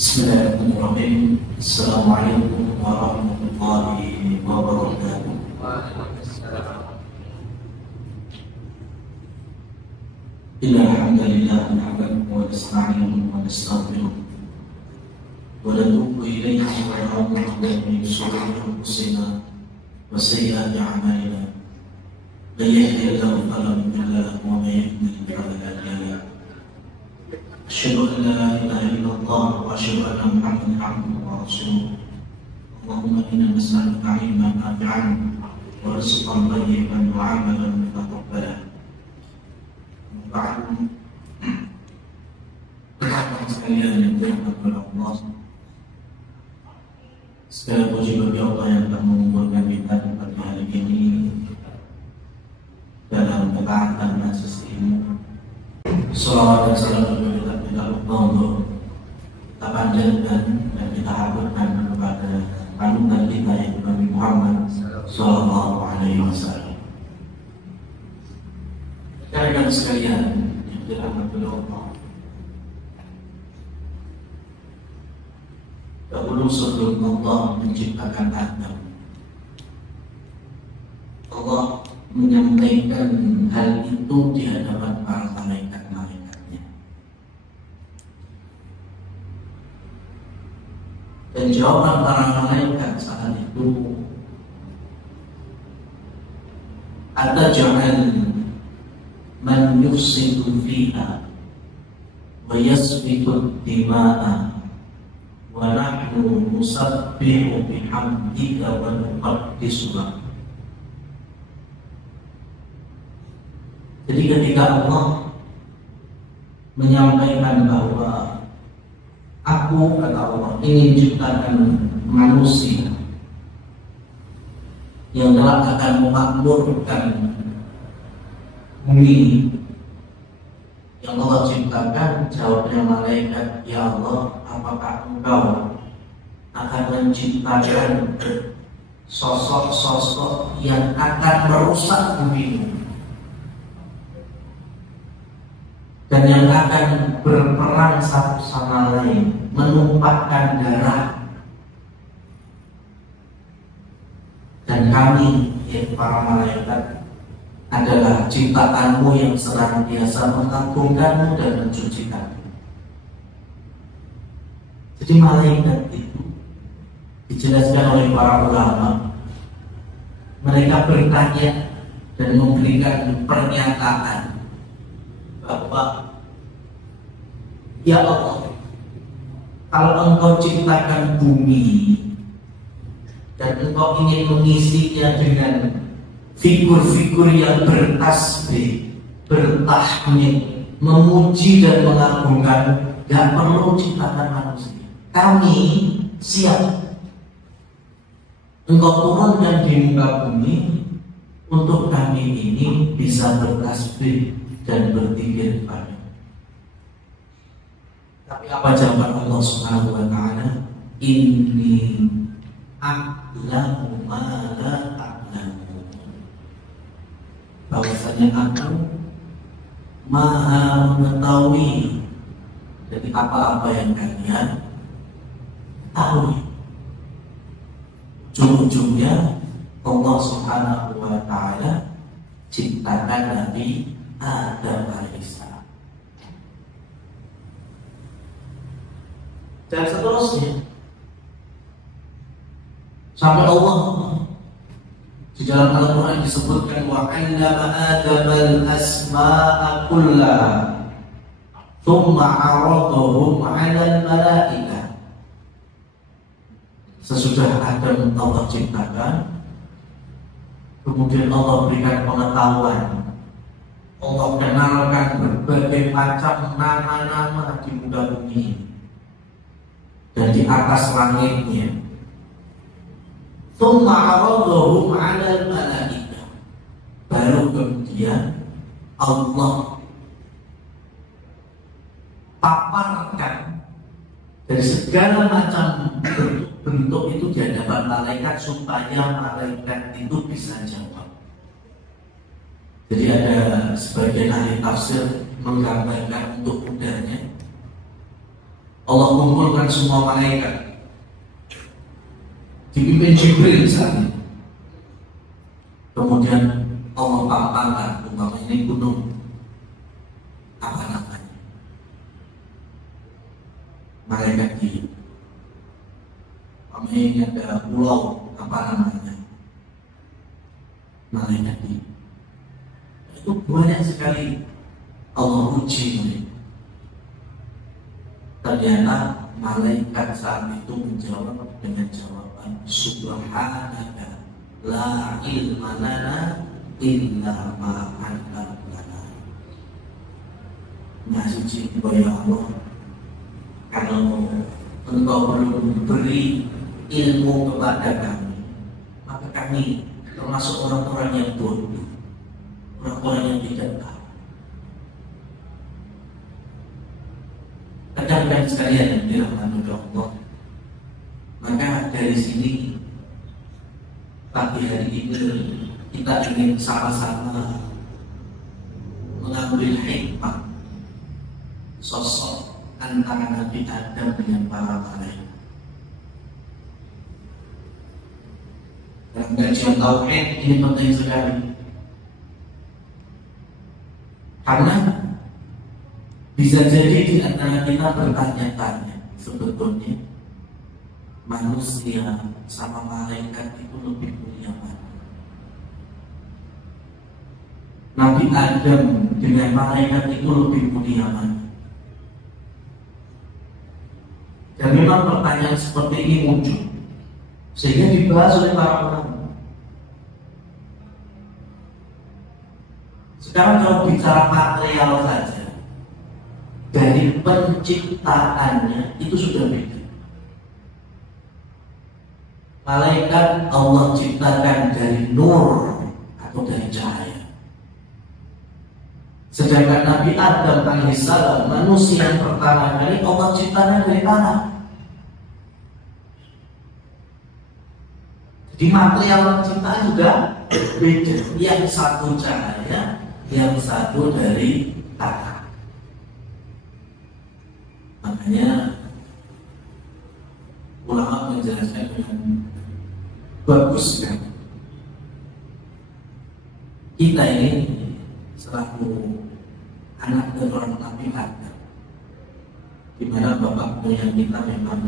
Bismillahirrahmanirrahim. Assalamualaikum warahmatullahi wabarakatuh. Innal hamdalillah nahmaduhu wa nasta'inuhu wa nastaghfiruh wa natubu ilayhi wa na'udzu billahi min shururi anfusina wa sayyiati a'malina. Man yahdihillahu fala mudilla lahu wa man yudlil fala hadiya lahu. Asyhadu an la ilaha illallah wa asyhadu anna Muhammadan abduhu wa rasuluh. Allahumma inna nas'aluka 'ilman nafi'an wa rizqan thayyiban wa 'amalan mutaqabbalan. Ba'du. Teman-teman sekalian yang dirahmati Allah, segala puji bagi Allah yang telah mengumpulkan kita pada hari ini dalam ketaatan majelis ilmu. Salawat dan salam kita tidak lupa untuk kita panjatkan dan kita haturkan kepada panutan kita yaitu Nabi Muhammad Sallallahu Alaihi Wasallam. Rekan sekalian yang dirahmati Allah, dahulu sebelum Allah menciptakan Adam, Allah menyampaikan hal itu di hadapan para malaikat-malaikatnya. Dan jawaban para malaikat saat itu, "Ataj'al man yufsidu fiha wa yasfiku dima'a wa nahnu nusabbihu bihamdika wa nuqaddisu lak." Jadi ketika Allah menyampaikan bahwa aku, kata Allah, ingin menciptakan manusia yang telah akan memakmurkan bumi yang Allah ciptakan, jawabnya malaikat, "Ya Allah, apakah Engkau akan menciptakan sosok-sosok yang akan merusak bumi dan yang akan berperang satu sama lain, menumpahkan darah? Dan kami, yaitu para malaikat, adalah ciptaanmu yang senantiasa mengagungkanmu dan mensucikanmu." Jadi malaikat itu dijelaskan oleh para ulama, mereka bertanya dan memberikan pernyataan bahwa, "Ya Allah, kalau Engkau ciptakan bumi dan Engkau ingin mengisinya dengan figur-figur yang bertasbih, bertahmid, memuji dan mengagungkan, gak perlu ciptakan manusia. Kami siap. Engkau turunkan di muka bumi untuk kami ini bisa bertasbih dan berzikir kepada." Tapi apa jawaban Allah Subhanahu wa taala? "Inni a'lamu ma la ta'lamun." Bahwasanya aku maha mengetahui dari apa-apa yang kalian tahu. Ujung-ujungnya Allah Subhanahu wa taala ciptakan Nabi Adam alaihissalam. Dan seterusnya sampai Allah di dalam Al-Quran disebutkan, "Wa 'allama Adama al-asma'a kullaha thumma 'aradahum 'ala al-malaikah." Sesudah Adam Allah ciptakan, kemudian Allah berikan pengetahuan, Allah kenalkan berbagai macam nama-nama di muka bumi dan di atas langitnya. Tsumma 'aradahum 'ala al-malaikah. Baru kemudian Allah paparkan dari segala macam bentuk itu di hadapan malaikat supaya malaikat itu bisa jawab. Jadi ada sebagian ahli tafsir menggambarkan untuk mudahnya Allah kumpulkan semua malaikat dipimpin Jibril misalnya. Kemudian Allah pampangkan umpamanya ini gunung, apa namanya, malaikat di umpamanya ini ada pulau, apa namanya, malaikat di itu banyak sekali Allah uji mereka. Ternyata malaikat saat itu menjawab dengan jawaban subhanaka la ilma lana illa ma 'allamtana. Maha suci Engkau ya Allah, kalau Engkau belum beri ilmu kepada kami, maka kami termasuk orang-orang yang bodoh, orang-orang yang tidak tahu. Kadang-kadang sekalian yang dirahmati Allah, maka dari sini pagi hari ini kita ingin sama-sama mengambil hikmah sosok antara Nabi Adam dengan para malaikat. Dalam kajian tauhid ini penting sekali, karena bisa jadi di antara kita bertanya-tanya, sebetulnya manusia sama malaikat itu lebih mulia mana? Nabi Adam dengan malaikat itu lebih mulia mana? Dan memang pertanyaan seperti ini muncul, sehingga dibahas oleh para ulama. Sekarang kalau bicara material saja, dari penciptaannya itu sudah beda. Malaikat Allah ciptakan dari nur atau dari cahaya. Sedangkan Nabi Adam alaihissalam, manusia yang pertama kali Allah ciptakan dari tanah. Di material penciptaan juga beda. Yang satu cahaya, yang satu dari tanah. Makanya ulama menjelaskan dengan bagus kan. Kita ini selaku anak keturunan Nabi Adam, di mana bapak moyang kita memang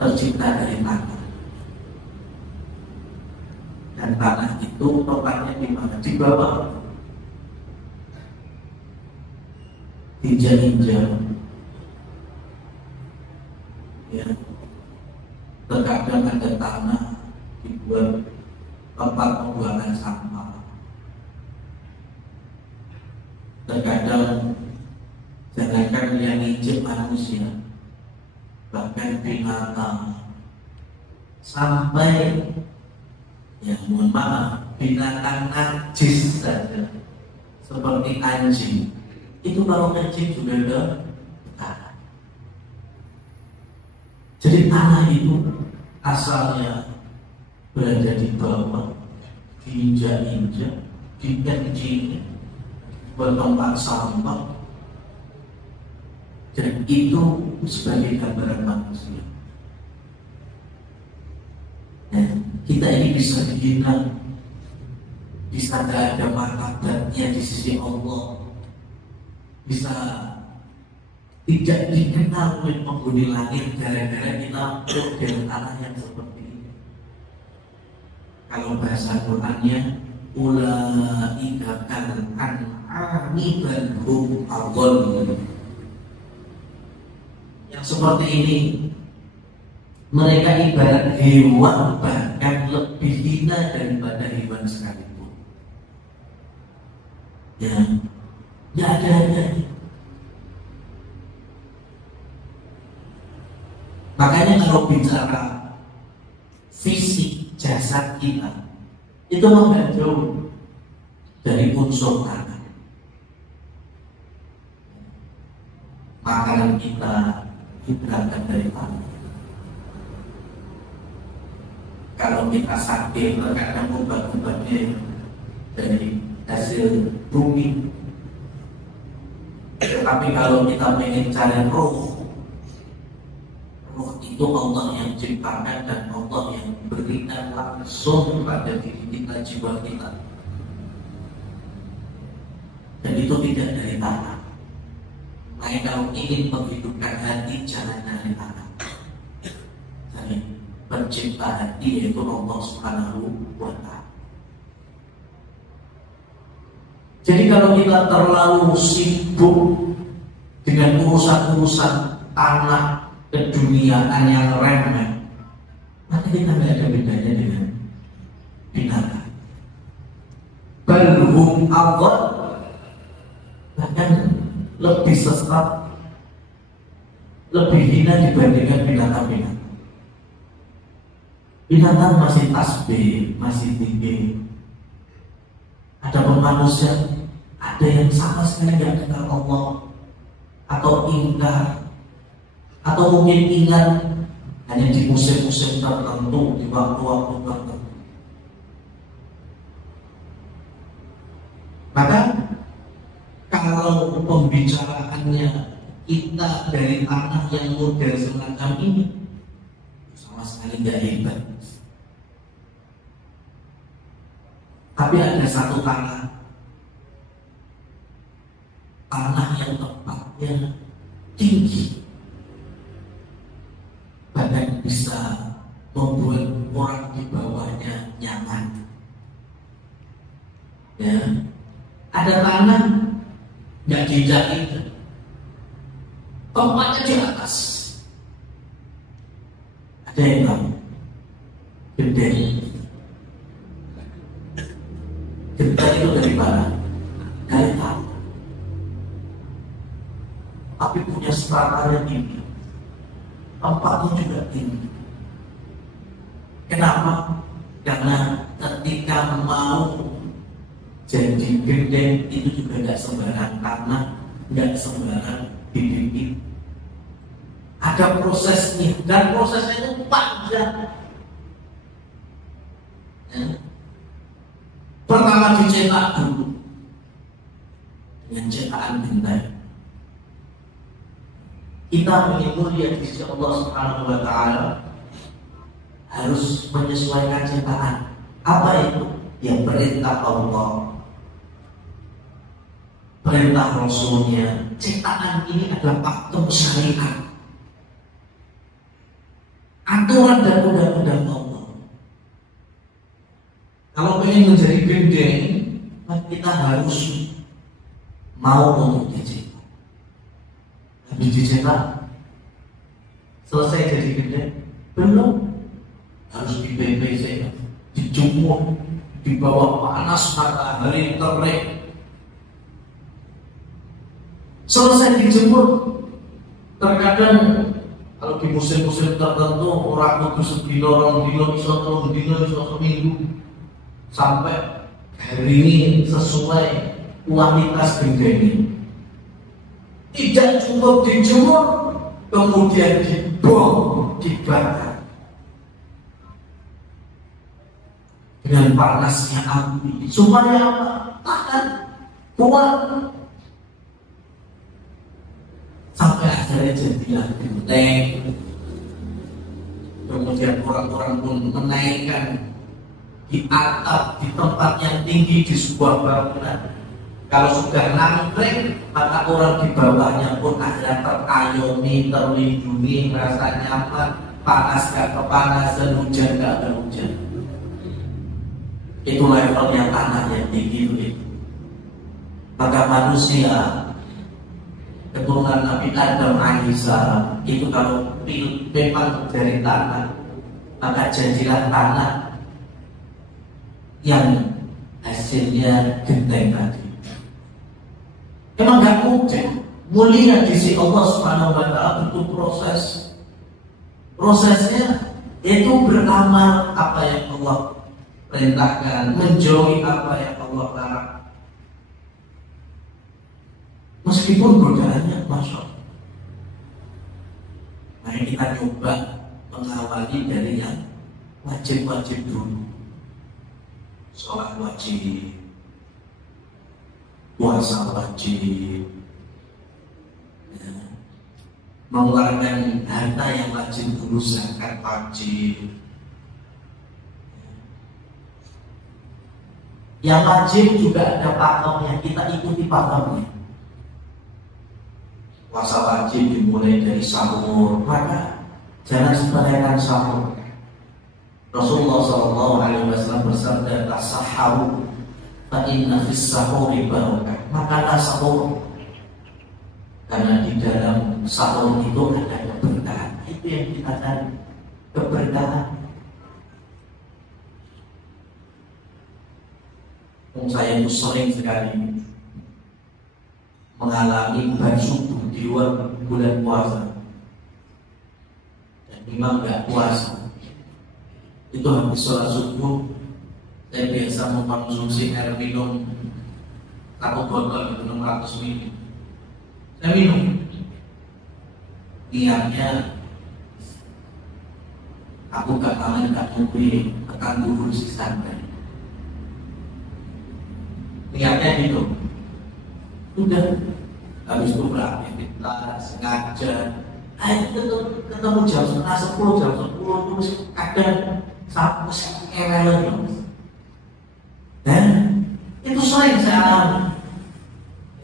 tercipta dari tanah. Dan tanah itu tempatnya di mana? Di bawah. Injak-injak. Ya. Terkadang ada tanah dibuat tempat pembuangan sampah. Terkadang jangankan yang injek manusia, bahkan binatang, sampai ya mohon maaf, binatang najis saja seperti anjing, itu kalau kencing juga ada tanah. Jadi tanah itu asalnya berada di bawah, diinjak-injak, dikencing, bertempat sampah, dan itu sebagai gambaran manusia. Nah, kita ini bisa dihina, bisa tidak ada martabatnya di sisi Allah, bisa tidak dikenal oleh penghuni langit gara-gara kita model tanah yang seperti ini. Kalau bahasa Qurannya, ulaika kal'an'ami bal hum adall. Yang seperti ini, mereka ibarat hewan, bahkan lebih hina daripada hewan sekalipun. Ya, tidak ada. Makanya kalau bicara fisik jasad kita, itu tidak jauh dari unsur tanah. Makanan kita berangkat dari tanah. Kalau kita sakit, terkadang obat-obatnya dari hasil bumi. Tetapi kalau kita ingin cari roh, itu Allah yang ciptakan dan Allah yang berikan langsung pada diri kita, jiwa kita. Dan itu tidak dari tanah. Makanya kalau ingin menghidupkan hati, jangan dari tanah. Dari pencipta hati, yaitu Allah Subhanahu wa Ta'ala. Jadi kalau kita terlalu sibuk dengan urusan-urusan tanah keduniaan yang remeh, maka kita tidak ada bedanya dengan binatang. Balhum adall, bahkan lebih sesat, lebih hina dibandingkan binatang-binatang. Binatang masih tasbih, masih tinggi. Adapun manusia, ada yang sama sekali tidak kenal Allah, atau ingkar, atau mungkin ingat hanya di musim-musim tertentu, di waktu-waktu tertentu. Maka kalau pembicaraannya kita dari tanah yang model semacam ini, sama sekali tidak hebat. Tapi ada satu tanah yang tepatnya tinggi, bahkan bisa membuat orang di bawahnya nyaman. Ya, ada tanah nggak dijahit, tempatnya di atas. Ada yang tahu? Gede. Gede itu dari mana? Dari tanah. Tapi punya strata yang tinggi, tempatnya juga tinggi. Kenapa? Karena ketika mau jadi gede itu juga tidak sembarang tanah, tidak sembarang bibit. Ada prosesnya, dan prosesnya itu panjang. Ya. Pertama dicetak dulu dengan cetakan bintang. Kita ingin mulia di sisi Allah Subhanahu wa Ta'ala, harus menyesuaikan ciptaan. Apa itu? Yang perintah Allah, perintah Rasulnya. Ciptaan ini adalah pakem syariat, aturan dan undang-undang Allah. Kalau ingin menjadi gede, kita harus mau untuk dicetak. Habis dicetak, selesai jadi gede, belum, harus di PPC, dijemur di bawah panas matahari terik. Selesai dijemur, terkadang kalau di musim-musim tertentu orang kudu sedina, rong dina, iso telung dina, iso seminggu, sampai hari ini sesuai kualitas gede ini. Tidak cukup dijemur, kemudian dibom, dibakar dengan panasnya api, supaya apa? Tahan, kuat, sampai akhirnya jadilah genteng. Kemudian orang-orang pun menaikkan di atap, di tempat yang tinggi di sebuah bangunan. Kalau sudah nangkring, maka orang di bawahnya pun akhirnya terayomi, terlindungi, merasa nyaman. Panas gak kepanasan, hujan gak hujan. Itu levelnya tanah yang tinggi itu. Maka manusia, keturunan Nabi Adam alaihissalam, itu kalau memang dari tanah, maka jadilah tanah yang hasilnya genteng tadi. Memang gak mudah. Mulia di sisi Allah Subhanahu wa Ta'ala itu proses. Prosesnya itu beramal apa yang Allah perintahkan, menjauhi apa yang Allah larang. Meskipun godaannya masuk. Mari kita coba mengawali dari yang wajib-wajib dulu. Sholat wajib, puasa wajib, ya. mengeluarkan harta yang wajib dulu zakat wajib. Yang wajib juga ada pakemnya, kita ikuti pakemnya. Puasa wajib dimulai dari sahur, maka jangan sepelekan sahur. Rasulullah SAW bersabda, "Tasahharu fa inna fis sahuri barakah." Makanlah sahur, karena di dalam sahur itu ada keberkahan. Itu yang kita cari, keberkahan. Saya itu sering sekali mengalami ban subuh di luar bulan puasa, dan memang nggak puasa. Itu habis sholat subuh, saya biasa mengkonsumsi air minum 1 botol, 600 ml. Saya minum, niatnya aku gak kangen, gak ngopi, tekan dulu si santai. Niatnya gitu. Udah, habis itu beraktivitas, ngajar. Ketemu jam 9:30, jam 10 itu masih kadang sampai kewelan. Dan itu sering saya alami.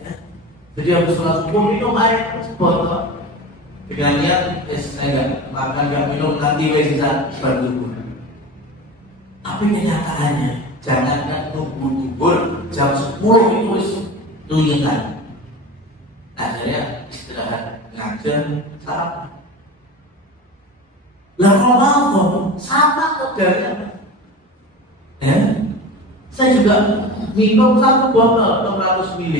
Ya. Jadi habis sholat subuh minum air sebotol. Dengan niat, saya nggak makan, nggak minum, nanti bisa berdukur. Tapi kenyataannya, jangankan nunggu jam 10 itu kelihatan. Akhirnya istirahat, ngajar, sarapan. Lah Ramadan sama modelnya. Ya, saya juga minum 1 botol 600 ml.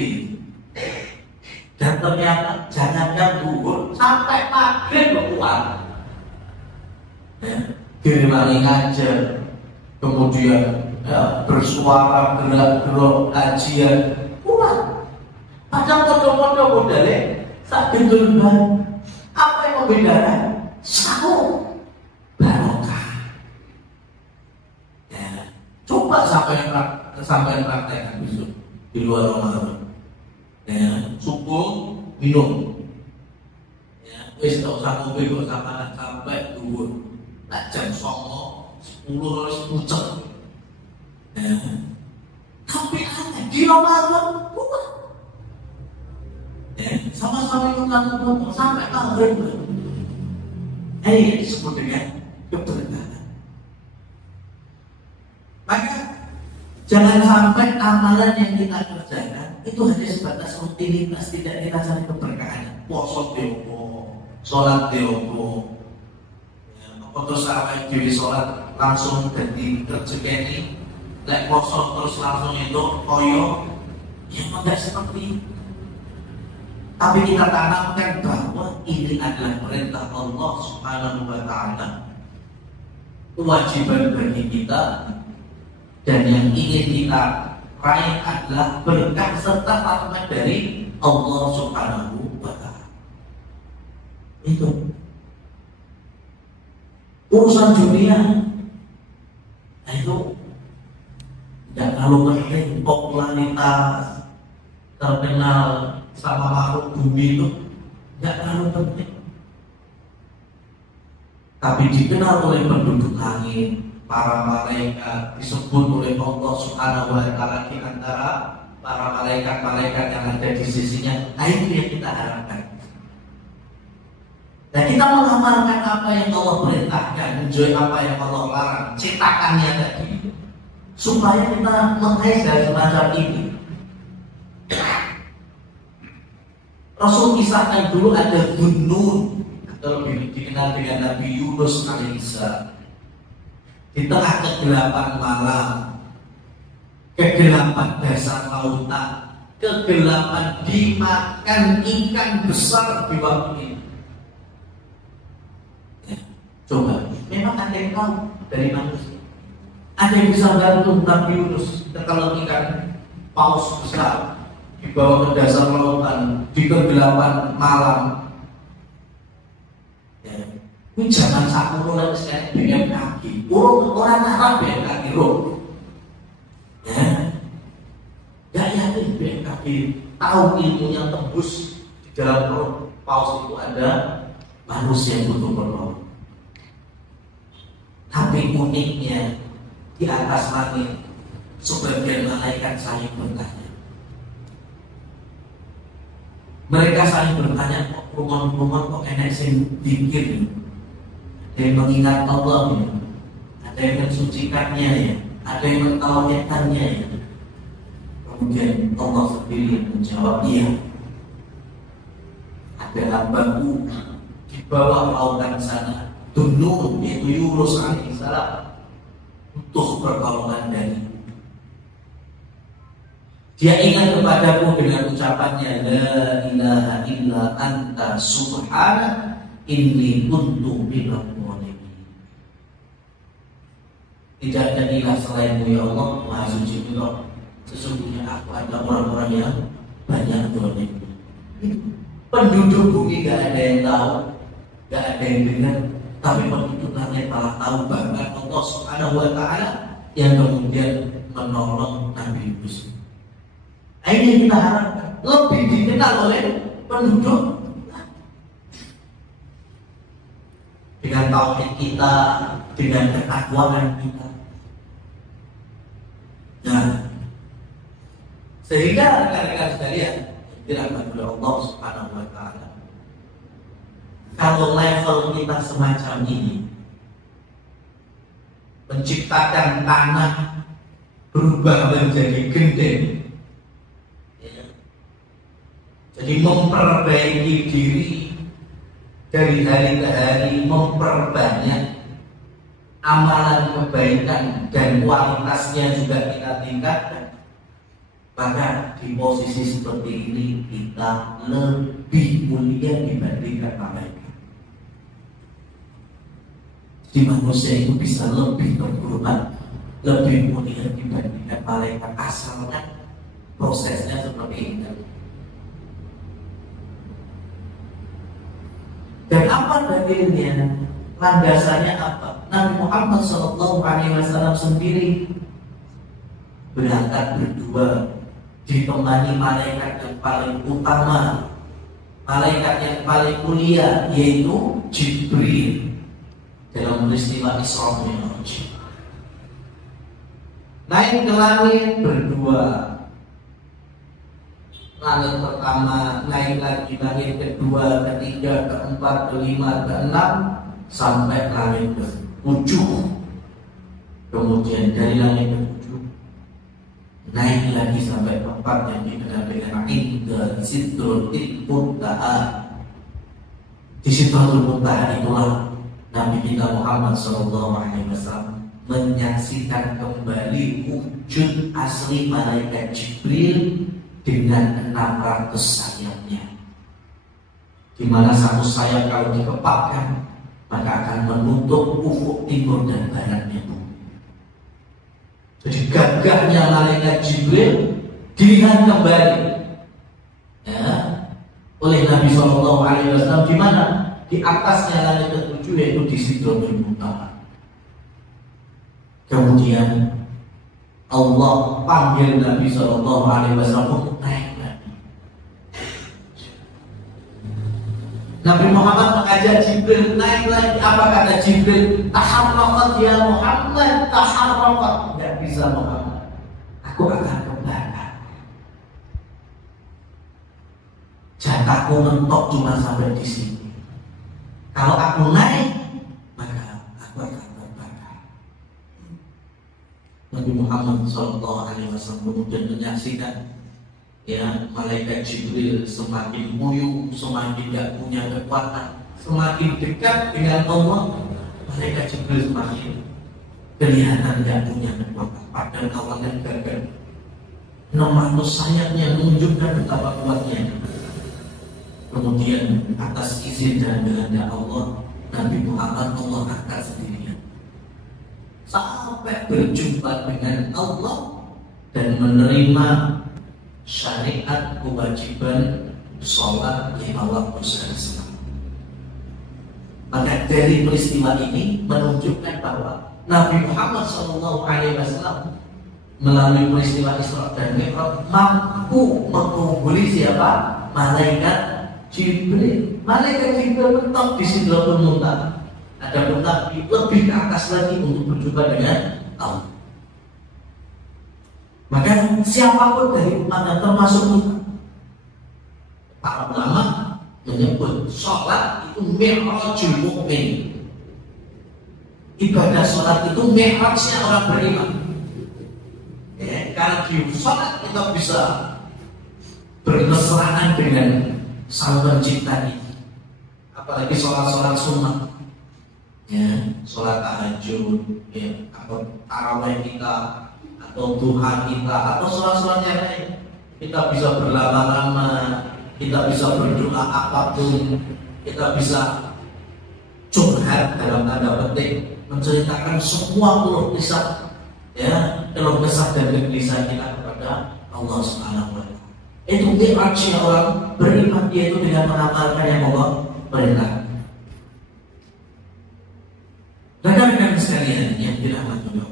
Dan ternyata jangankan duhur, sampai maghrib keluar. Ya, dirimani ngajar, kemudian ya, bersuara, gerak-gerak, ajian, kuat. Padahal kode-kode modelnya sak gendul ban. Apa yang membedakan? Sahur barokah. Ya, coba sampai praktekkan besok di luar Ramadan. Ya, subuh minum. Ya, wis tak usah ngopi kok sampai dhuwur. Tak jam 9:10 harus pucet. Ya. Tapi aneh di Ramadan bukan. Ya, sama-sama ikut langsung sampai maghrib. Ini disebut dengan keberkahan. Maka jangan sampai amalan yang kita kerjakan itu hanya sebatas rutinitas, tidak kita cari keberkahan. Puasa diopo, sholat diopo, terus sampai diri sholat langsung jadi rezeki. Lek puasa terus langsung itu koyo, yang tidak seperti itu. Tapi kita tanamkan bahwa ini adalah perintah Allah Subhanahu wa Ta'ala, kewajiban bagi kita, dan yang ingin kita raih adalah berkah serta rahmat dari Allah Subhanahu wa Ta'ala. Itu urusan dunia, nah itu tidak terlalu penting. Popularitas, terkenal sama makhluk bumi itu tidak terlalu penting. Tapi dikenal oleh penduduk langit, para malaikat, disebut oleh Allah Subhanahu wa Ta'ala di antara para malaikat-malaikat yang ada di sisinya. Nah itu yang kita harapkan. Dan kita mengamalkan apa yang Allah perintahkan, enjoy apa yang Allah larang, cetakannya tadi, supaya kita mengais dari semacam ini. Rasul kisahkan dulu ada Dunnun, atau lebih dikenal dengan Nabi Yunus alaihissalam. Di tengah kegelapan malam, kegelapan dasar lautan, kegelapan dimakan ikan besar di waktu ini. Ya, coba, memang ada yang tahu dari manusia. Ada yang bisa bantu Nabi Yunus kalau ikan paus besar dibawa ke dasar lautan di kegelapan malam. Ya. Ini jangan sakur oleh sekali BMKG. Orang Arab BMKG roh. Ya. Gak yakin BMKG tahu ilmunya tembus di dalam perut paus itu ada manusia butuh pertolongan. Tapi uniknya di atas langit sebagian malaikat saling bertanya. Mereka saling bertanya, kok rumah-rumah kok enak sing dikir, ada yang mengingat Allah ya, ada yang mensucikannya ya, ada yang mentauhidkannya ya. Kemudian Allah sendiri menjawab, iya, ada hambaku di bawah lautan sana, Dunun, yaitu Yunus alaihissalam, butuh pertolongan dari. Dia ingat kepadaku dengan ucapannya, la ilaha illa anta subhanak inni kuntu minadh dhalimin. Tidak ada ilah selainmu ya Allah, Maha Suci Engkau. Sesungguhnya aku ada orang-orang yang banyak zalim. Penduduk bumi gak ada yang tahu, gak ada yang dengar, tapi penduduk langit malah tahu. Bahkan Allah Subhanahu wa Ta'ala yang kemudian menolong Nabi Yunus. Ini yang kita harapkan, lebih dikenal oleh penduduk dengan tauhid kita, dengan ketakwaan kita. Nah, sehingga rekan-rekan sekalian dirahmati oleh Allah Subhanahu wa Ta'ala, kalau level kita semacam ini, menciptakan tanah berubah menjadi gendeng, jadi memperbaiki diri dari hari ke hari, memperbanyak amalan kebaikan dan kualitasnya juga kita tingkatkan. Maka di posisi seperti ini kita lebih mulia dibandingkan malaikat. Di manusia itu bisa lebih terhormat, lebih mulia dibandingkan malaikat, asalkan prosesnya seperti ini. Dan apa dalilnya? Landasannya apa? Nabi Muhammad SAW sendiri berangkat berdua, ditemani malaikat yang paling utama, malaikat yang paling mulia, yaitu Jibril, dalam peristiwa Isra Mi'raj. Naik ke langit berdua. Langit pertama, naik lagi langit kedua, ketiga, keempat, kelima, keenam, sampai langit ke-7. Kemudian dari langit ke-7 naik lagi sampai tempat yang dikenal dengan Indah Sidratil Muntaha. Di Sidratul Muntaha itulah Nabi kita Muhammad SAW menyaksikan kembali wujud asli malaikat Jibril dengan 600 sayapnya, di mana satu sayap kalau dikepakkan maka akan menutup ufuk timur dan baratnya bumi. Jadi gagahnya malaikat Jibril dilihat kembali oleh Nabi SAW di mana? Di atasnya langit ke-7, yaitu di Sidratul Muntaha. Kemudian Allah panggil Nabi SAW untuk naik lagi. Nabi Muhammad mengajak Jibril naik lagi. Apa kata Jibril? Taharraqat ya Muhammad, taharraqat. Tidak bisa Muhammad, aku akan kebakar. Jatahku mentok cuma sampai di sini. Kalau aku naik, maka aku akan kebakar. Nabi Muhammad SAW kemudian menyaksikan malaikat Jibril semakin muyung, semakin tidak punya kekuatan, semakin dekat dengan Allah, malaikat Jibril semakin kelihatan tidak punya kekuatan. Padahal awalnya gagal. 600 sayapnya menunjukkan betapa kuatnya. Kemudian atas izin dan kehendak Allah, Nabi Muhammad Allah angkat sendirian sampai berjumpa dengan Allah dan menerima syariat kewajiban sholat 5 waktu sehari semalam. Maka dari peristiwa ini menunjukkan bahwa Nabi Muhammad SAW melalui peristiwa Isra dan Mi'raj mampu mengungguli siapa? Malaikat Jibril. Malaikat Jibril mentok di Sidratul Muntaha. Adapun Nabi lebih ke atas lagi untuk berjumpa dengan Allah. Maka siapapun dari umatnya termasuk kita, para ulama menyebut sholat itu mi'rajul mukmin. Ibadah sholat itu mi'rajnya orang beriman. Ya, karena di sholat kita bisa bermesraan dengan Sang Pencipta ini. Apalagi sholat-sholat sunnah, ya, sholat tahajud, ya, atau tarawih kita, atau duha kita, atau sholat-sholat yang lain. Kita bisa berlama-lama, kita bisa berdoa apapun, kita bisa curhat dalam tanda petik, menceritakan semua keluh kesah, ya, keluh kesah dan kegelisahan kita kepada Allah Subhanahu wa Ta'ala. Itu mi'rajnya orang beriman, yaitu dengan mengamalkan yang Allah perintahkan. Rekan-rekan sekalian yang dirahmati Allah,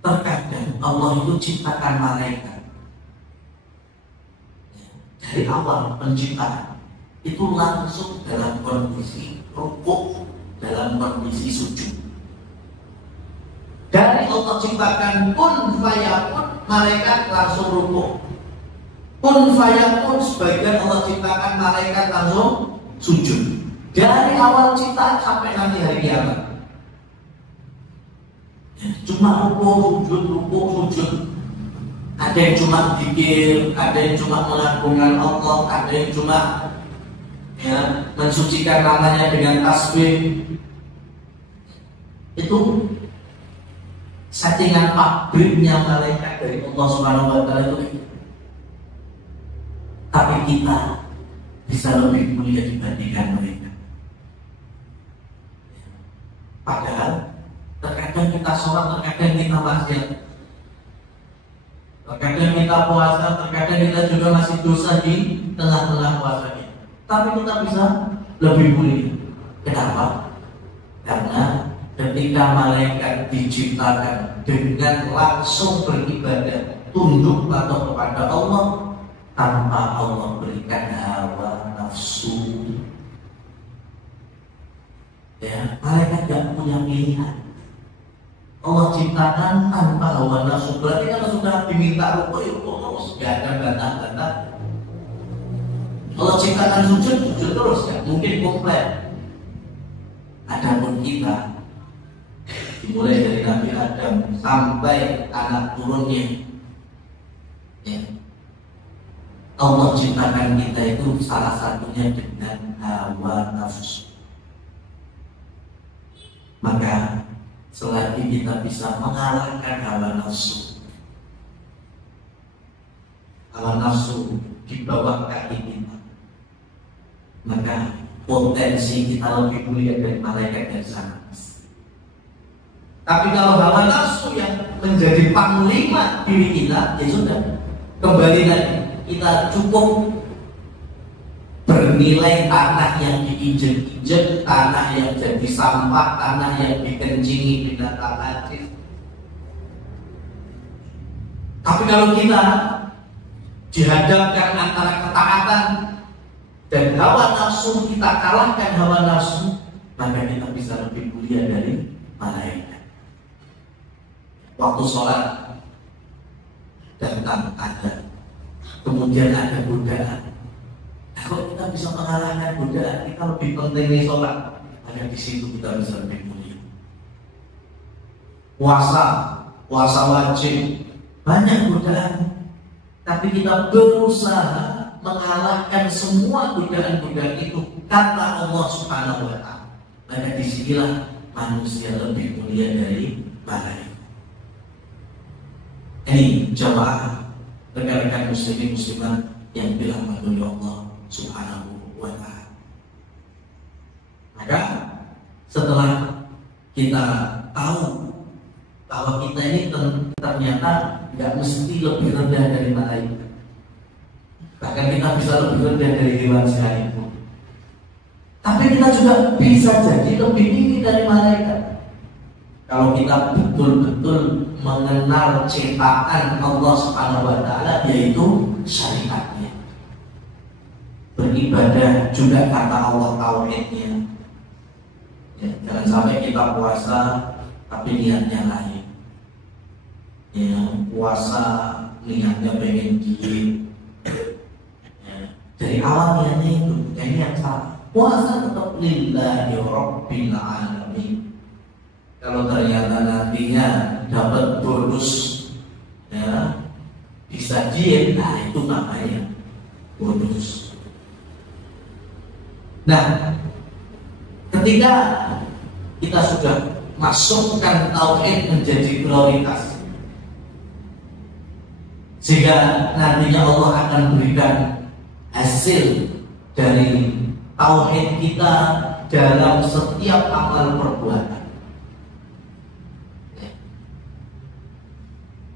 terkadang Allah itu ciptakan malaikat dari awal penciptaan itu langsung dalam kondisi rukuk, dalam kondisi sujud. Dari Allah ciptakan kun fayakun, malaikat langsung rukuk. Kun fayakun, sebagian Allah ciptakan malaikat langsung sujud. Dari awal ciptaan sampai nanti hari kiamat. Cuma rukuk sujud. Ada yang cuma zikir, ada yang cuma mengagungkan Allah, ada yang cuma, ya, mensucikan namanya dengan tasbih. Itu settingan pabriknya malaikat dari Allah Subhanahu wa Ta'ala itu. Tapi kita bisa lebih mulia dibandingkan mereka. Padahal terkadang kita sholat, terkadang kita maksiat, terkadang kita puasa, terkadang kita juga masih dosa di tengah-tengah puasanya. Tapi kita bisa lebih mulia. Kenapa? Karena ketika malaikat diciptakan dengan langsung beribadah, tunduk atau kepada Allah tanpa Allah berikan hawa nafsu. Ya, malaikat tidak punya pilihan. Allah ciptakan tanpa hawa nafsu. Berarti kalau sudah diminta rukuk terus, gak ada bantah-bantah. Allah ciptakan sujud terus, gak mungkin komplain. Adapun kita, dimulai dari Nabi Adam sampai anak turunnya, ya, Allah ciptakan kita itu salah satunya dengan hawa nafsu. Maka selagi kita bisa mengalahkan hawa nafsu di bawah kaki kita, maka potensi kita lebih mulia dari malaikat yang sana. Tapi kalau hawa nafsu yang menjadi panglima diri kita, ya sudah, kembali lagi, kita cukup bernilai tanah yang diinjek-injek, tanah yang jadi sampah, tanah yang dikencingi binatang najis. Tapi kalau kita dihadapkan antara ketaatan dan hawa nafsu, kita kalahkan hawa nafsu, maka kita bisa lebih mulia dari malaikat. Waktu sholat datang ada, kemudian ada godaan. Kalau kita bisa mengalahkan godaan, kita lebih pentingnya sholat, maka di situ kita bisa lebih mulia. Puasa wajib, banyak godaan, tapi kita berusaha mengalahkan semua godaan-godaan itu karena Allah Subhanahu wa Ta'ala. Maka disinilah manusia lebih mulia dari malaikat. Ini jamaah, rekan-rekan muslimin muslimat yang dirahmati oleh Allah Subhanahu wa Ta'ala. Maka setelah kita tahu bahwa kita ini ternyata nggak mesti lebih rendah dari malaikat, bahkan kita bisa lebih rendah dari hewan sekalipun, tapi kita juga bisa jadi lebih tinggi dari malaikat kalau kita betul-betul mengenal ciptaan Allah Subhanahu wa Ta'ala, yaitu syariatnya. Beribadah juga kata Allah tauhidnya. Ya, jangan sampai kita puasa tapi niatnya lain. Ya, puasa niatnya pengen diet. Ya, dari awal niatnya itu, ini yang salah. Puasa tetap lillahi rabbil alamin. Kalau ternyata nantinya dapat bonus, ya bisa diet, nah itu namanya bonus. Nah, ketika kita sudah masukkan tauhid menjadi prioritas, sehingga nantinya Allah akan berikan hasil dari tauhid kita dalam setiap amal perbuatan.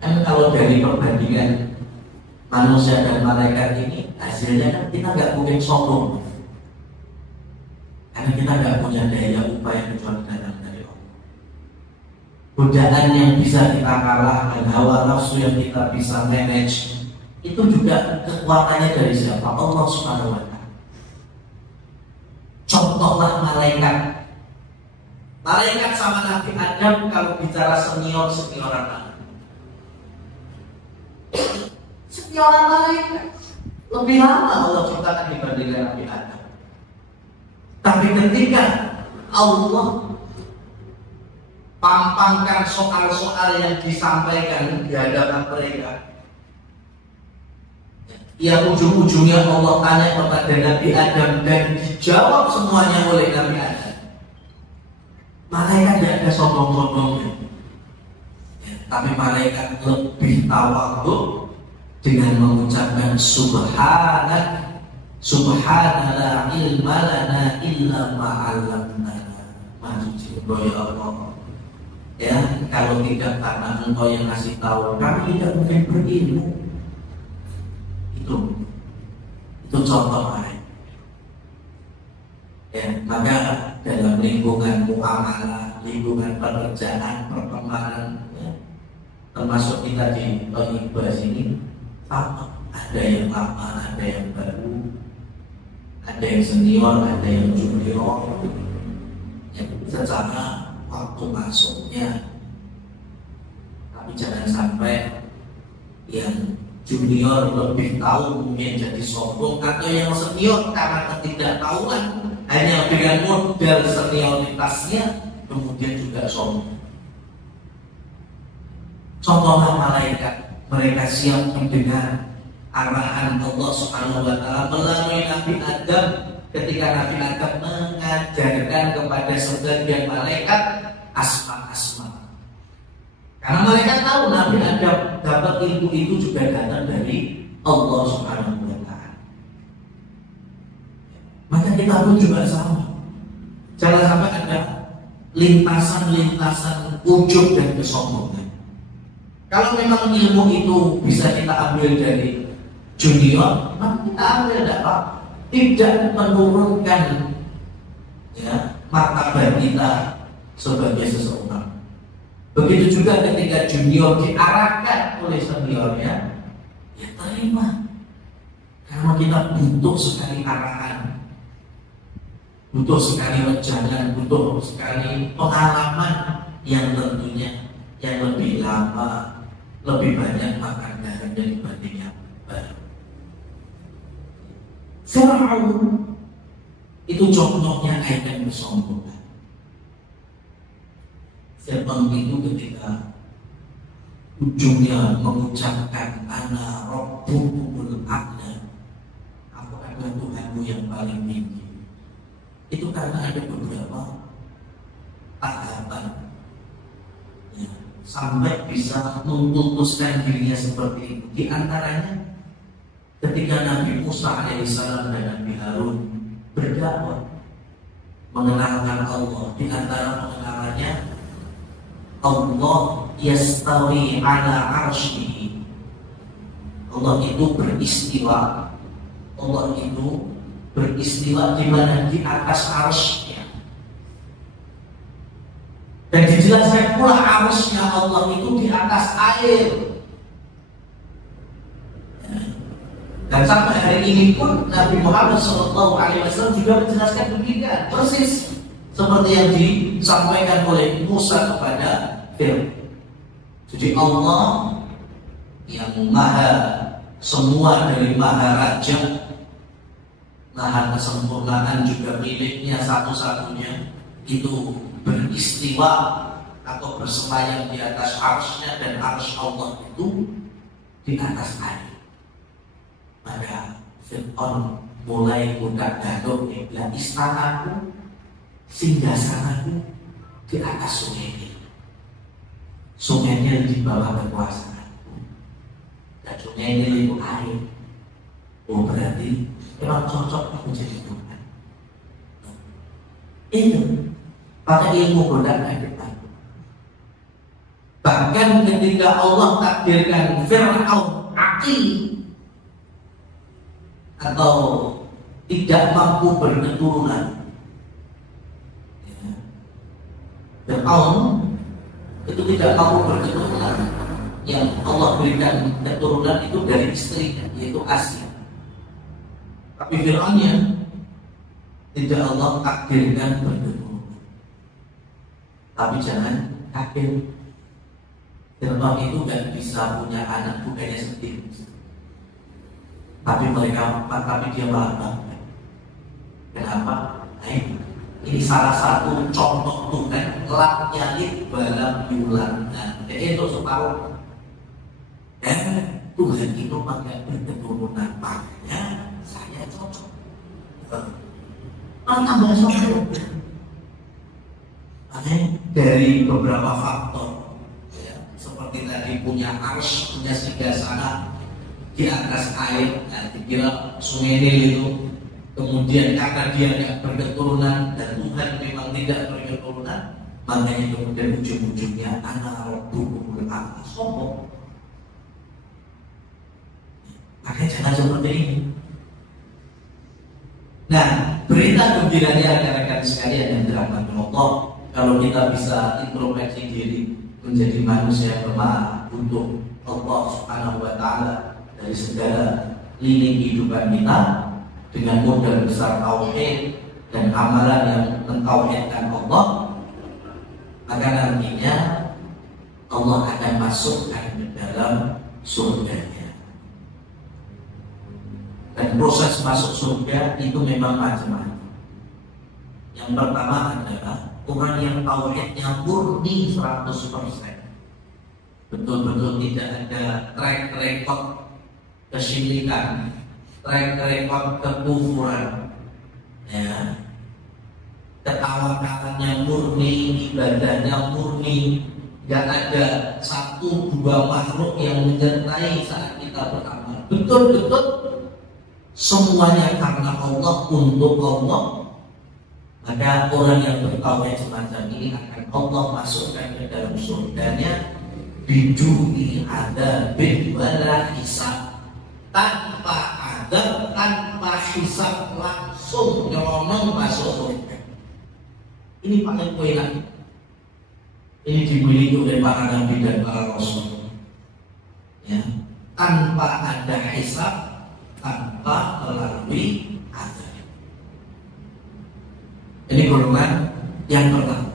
Kan kalau dari perbandingan manusia dan malaikat ini, hasilnya kan kita nggak mungkin sombong, karena kita nggak punya daya upaya kecuali datang dari Allah. Godaan yang bisa kita kalahkan, hawa nafsu yang kita bisa manage, itu juga kekuatannya dari siapa? Allah Subhanahu wa Ta'ala. Contohlah malaikat. Malaikat sama Nabi Adam kalau bicara senioran mana? Senioran malaikat lebih lama Allah ciptakan dibandingkan Nabi Adam. Tapi ketika Allah pampangkan soal-soal yang disampaikan di hadapan mereka, yang ujung-ujungnya Allah tanya kepada Nabi Adam dan dijawab semuanya oleh Nabi Adam, malaikat tidak ada sombong-sombongnya. Tapi malaikat lebih tawadhu dengan mengucapkan subhanak, subhanallah ilma lana illa ma'allamtana. Maksudnya ya Allah, ya kalau tidak karena Engkau yang ngasih tahu, kami tidak mungkin berilmu. Itu contoh lain. Ya, maka dalam lingkungan muamalah, lingkungan pekerjaan, pertemanan, ya, termasuk kita di Toyibah sini, ada yang lama, ada yang baru, ada yang senior, ada yang junior. Ya, secara waktu masuknya, tapi jangan sampai yang junior lebih tahu mungkin jadi sombong, atau yang senior karena ketidaktahuan hanya dengan modal senioritasnya kemudian juga sombong. Contohlah malaikat, mereka siap mendengar arahan Allah Subhanahu wa Ta'ala melalui Nabi Adam ketika Nabi Adam mengajarkan kepada sebagian malaikat asma-asma. Karena malaikat tahu Nabi Adam dapat ilmu itu juga datang dari Allah Subhanahu wa Ta'ala. Maka kita pun juga sama. Jangan sampai ada lintasan-lintasan ujub dan kesombongan. Kalau memang ilmu itu bisa kita ambil dari junior, maka kita ambil dapat, tidak menurunkan ya martabat kita sebagai seseorang. Begitu juga ketika junior diarahkan oleh seniornya, ya terima. Karena kita butuh sekali arahan, butuh sekali wejangan, butuh sekali pengalaman yang tentunya yang lebih lama, lebih banyak makan garamnya dibanding yang baru. Fir'aun itu contohnya ayat kesombongan. Fir'aun itu ketika ujungnya mengucapkan ana rabbukumul a'la, aku adalah Tuhanmu yang paling tinggi, itu karena ada beberapa tahapan ya, sampai bisa memutuskan dirinya seperti itu. Di antaranya ketika Nabi Musa alaihissalam dan Nabi Harun berdakwah mengenalkan Allah, di antara pengenalannya Allah yastawi ala arsyihi, Allah itu beristiwa, Allah itu beristiwa di mana di atas arsy-Nya. Dan dijelaskan pula arsy-Nya Allah itu di atas air. Dan sampai hari ini pun Nabi Muhammad SAW juga menjelaskan demikian, persis seperti yang disampaikan oleh Musa kepada Fir'aun. Jadi Allah yang maha semua dari maha raja, maha kesempurnaan juga miliknya satu-satunya, itu beristiwa atau bersemayam di atas arsy-Nya, dan arsy Allah itu di atas air. Maka Fir'aun mulai budak-gadok, dia bilang, istanaku, singgasanaku di atas sungai ini. Sungainya di bawah kekuasaanku, dan sungai ini itu air. Oh, berarti memang cocok aku jadi Tuhan. Itu pakai ilmu budak-gadok. Bahkan ketika Allah takdirkan Fir'aun aqil atau tidak mampu berketurunan, Fir'aun itu tidak mampu berketurunan, yang Allah berikan keturunan itu dari istrinya, yaitu Asia. Tapi Fir'aunnya tidak Allah takdirkan berketurunan. Tapi jangan kaget, Fir'aun itu gak bisa punya anak, bukannya sedih. Tapi dia malah bangga. Kenapa? Ini salah satu contoh Tuhan kelak nyalip balam yulangan. Jadi itu separuh. Tuhan itu pakai berketurunan, makanya saya cocok. Tambah sombong. Dari beberapa faktor, ya, seperti tadi punya arsy, punya singgasana di atas air, dikira sungai Nil itu. Kemudian karena dia tidak berketurunan dan Tuhan memang tidak berketurunan, makanya kemudian ujung-ujungnya anak rabbukumul a'la, sombong. Makanya jangan seperti ini. Nah, berita gembiranya rekan-rekan sekalian yang dirahmati Allah, kalau kita bisa introspeksi diri menjadi manusia yang lemah untuk Allah Subhanahu wa Ta'ala dari segala lini kehidupan kita, dengan modal besar tauhid dan amalan yang mentauhidkan Allah, maka nantinya Allah akan masukkan ke dalam surganya. Dan proses masuk surga itu memang macam-macam. Yang pertama adalah orang yang tauhidnya murni 100%, betul-betul tidak ada track record kesyirikan, track record kekufuran, ya, ketawakalnya murni, ibadahnya murni, tidak ada satu dua makhluk yang menyertai saat kita beramal. Betul-betul semuanya karena Allah, untuk Allah. Maka orang yang bertauhid semacam ini akan Allah masukkan ke dalam surganya biduni adabin wala hisab, tanpa adab, tanpa hisab, langsung nyelonong masuk surga. Ini paling enak. Ini dimiliki oleh para nabi dan para rasul, ya, tanpa ada hisab, tanpa melalui adab. Ini golongan yang pertama.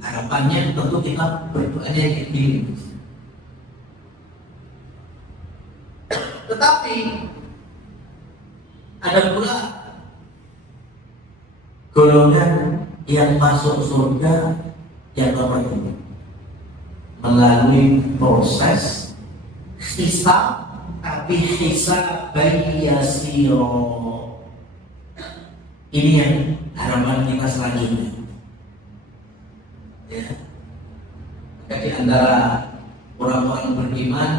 Harapannya tentu kita berdoanya kayak gini. Tetapi ada pula golongan yang masuk surga yang nomor 2 melalui proses hisab, tapi hisab yasiro. Ini yang harapan kita selanjutnya, ya. Di antara orang-orang beriman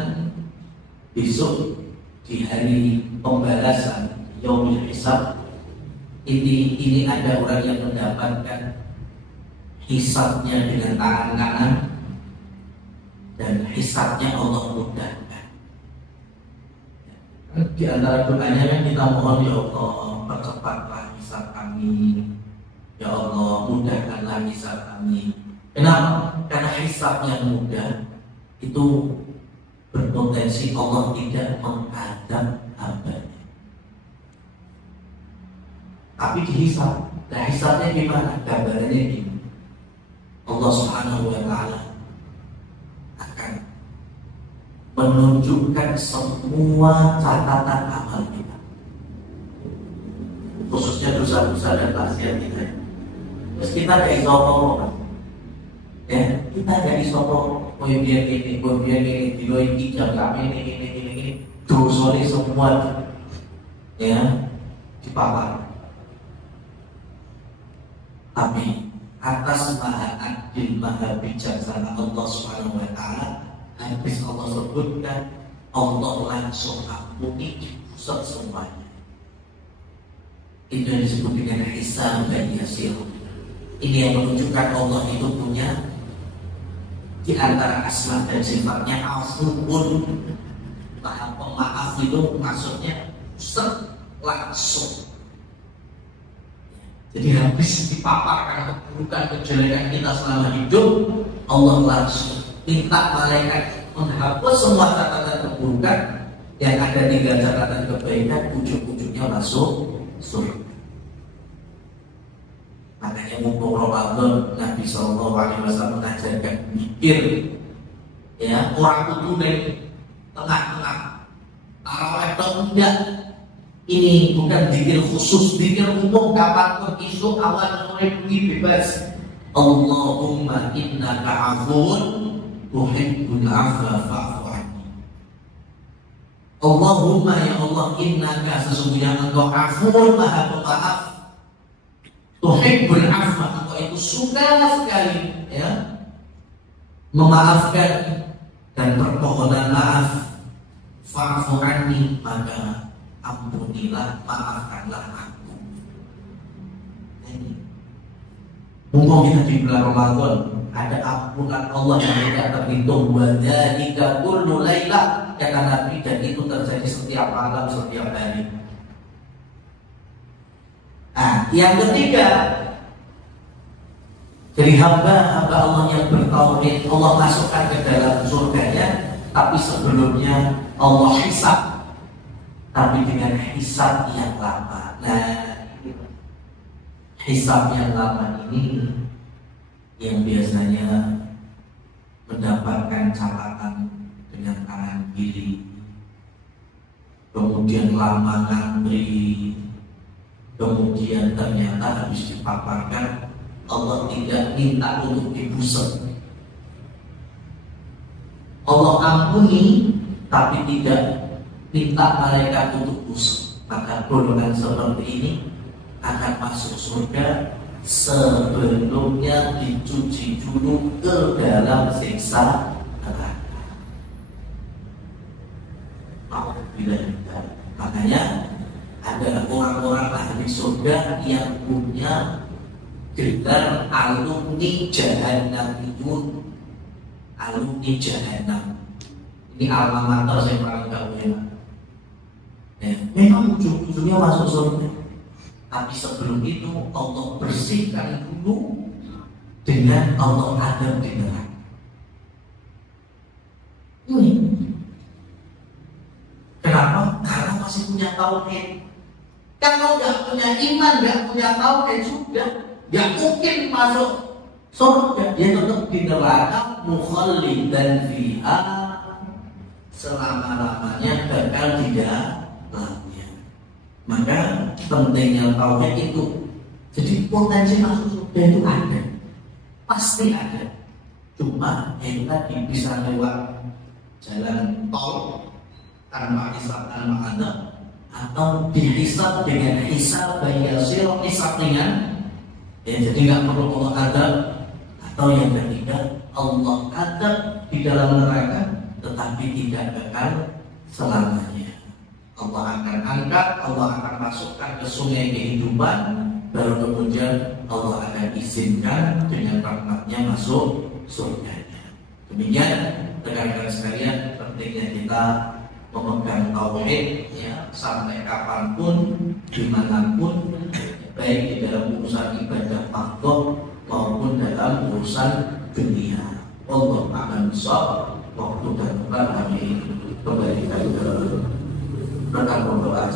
besok di hari pembalasan yaumul hisab, ini ada orang yang mendapatkan hisabnya dengan tangan kanan, dan hisabnya Allah mudahkan. Di antara doanya kan kita mohon, ya Allah, percepatlah hisab kami, ya Allah, mudahkanlah hisab kami. Kenapa? Karena hisab yang mudah itu berpotensi Allah tidak menghadap hambanya. Tapi dihisab. Nah hisabnya gimana? Gambarannya gini. Allah Subhanahu wa Ta'ala akan menunjukkan semua catatan amal kita, khususnya dosa-dosa dan maksiat kita. Terus kita gak iso apa-apa, ya kita gak iso apa-apa. Biar ini, dilo ini, jaga ini, dosanya semua, ya dipapar. Tapi atas maha adil, maha bijaksana Allah Subhanahu wa Ta'ala, habis Allah sebutkan, Allah langsung ampuni di pusat semuanya. Itu yang disebut dengan hisab dan yasir. Ini yang menunjukkan Allah itu punya di antara asma dan sifatnya Al-Fuqun, maha pemaaf. Itu maksudnya langsung. Jadi habis dipaparkan keburukan kejelekan kita selama hidup, Allah langsung minta malaikat menghapus semua catatan keburukan, yang ada 3 catatan kebaikan, ujung-ujungnya masuk surga. Makanya mumpung Ramadan, Nabi SAW mengajarkan mikir, ya orang kudu tengah-tengah, tarawih atau enggak. Ini bukan zikir khusus, zikir umum kapanpun, isu awal sore bunyi bebas. Allahumma innaka afuun tuhibbul afwa fa'fu anni. Allahumma ya Allah, innaka sesungguhnya engkau afuun maha pemaaf, tuhibbul afwa, engkau itu suka sekali ya memaafkan dan permohonan maaf. Fa'fu anni, maka ampunilah, maafkanlah aku. Mumpung kita di bulan Ramadan, ada ampunan Allah yang tidak terhitung. Wa dzalika kullu lailah, kata Nabi, dan itu terjadi setiap malam, setiap hari. Nah, yang ketiga, dari hamba Allah yang bertauhid, Allah masukkan ke dalam surganya, tapi sebelumnya Allah hisab, tapi dengan hisab yang lama. Nah, hisab yang lama ini yang biasanya mendapatkan catatan dengan tangan kiri, kemudian lama ngantri, kemudian ternyata habis dipaparkan Allah tidak minta untuk dibuset. Allah ampuni tapi tidak minta malaikat untuk busuk. Maka golongan seperti ini akan masuk surga sebelumnya dicuci dulu ke dalam siksa neraka. Makanya ada orang-orang ahli surga yang punya gelar alumni jahannamiyun. Alumni jahannam. Ini alma mater saya paling tahu ya. Memang ujung-ujungnya masuk surga, tapi sebelum itu Allah bersihkan dulu dengan Allah adab di neraka. Ini kenapa? Karena masih punya tauhid. Kalau nggak punya iman, nggak punya tauhid, sudah nggak mungkin masuk surga. Dia tetap di neraka, mukhallidan fiha, selama-lamanya bakal tidak lainnya. Maka pentingnya tauhid itu. Jadi potensi masuk surga itu ada, pasti ada. Cuma yang tadi bisa lewat jalan tol tanpa hisab, tanpa adab, atau dihisab dengan hisab yasir, hisab ringan. Ya, jadi nggak perlu Allah adab. Atau yang ketiga, Allah adab di dalam neraka, tetapi tidak kekal selamanya. Allah akan angkat, Allah akan masukkan ke sungai kehidupan, baru kemudian Allah akan izinkan dengan rahmatnya masuk surganya. Demikian rekan-rekan sekalian, pentingnya kita memegang tauhid ya, sampai kapanpun, dimanapun, baik di dalam urusan ibadah fardhu maupun dalam urusan dunia. Allah akan waktu dan tempat kami kembalikan ke rekan pembawa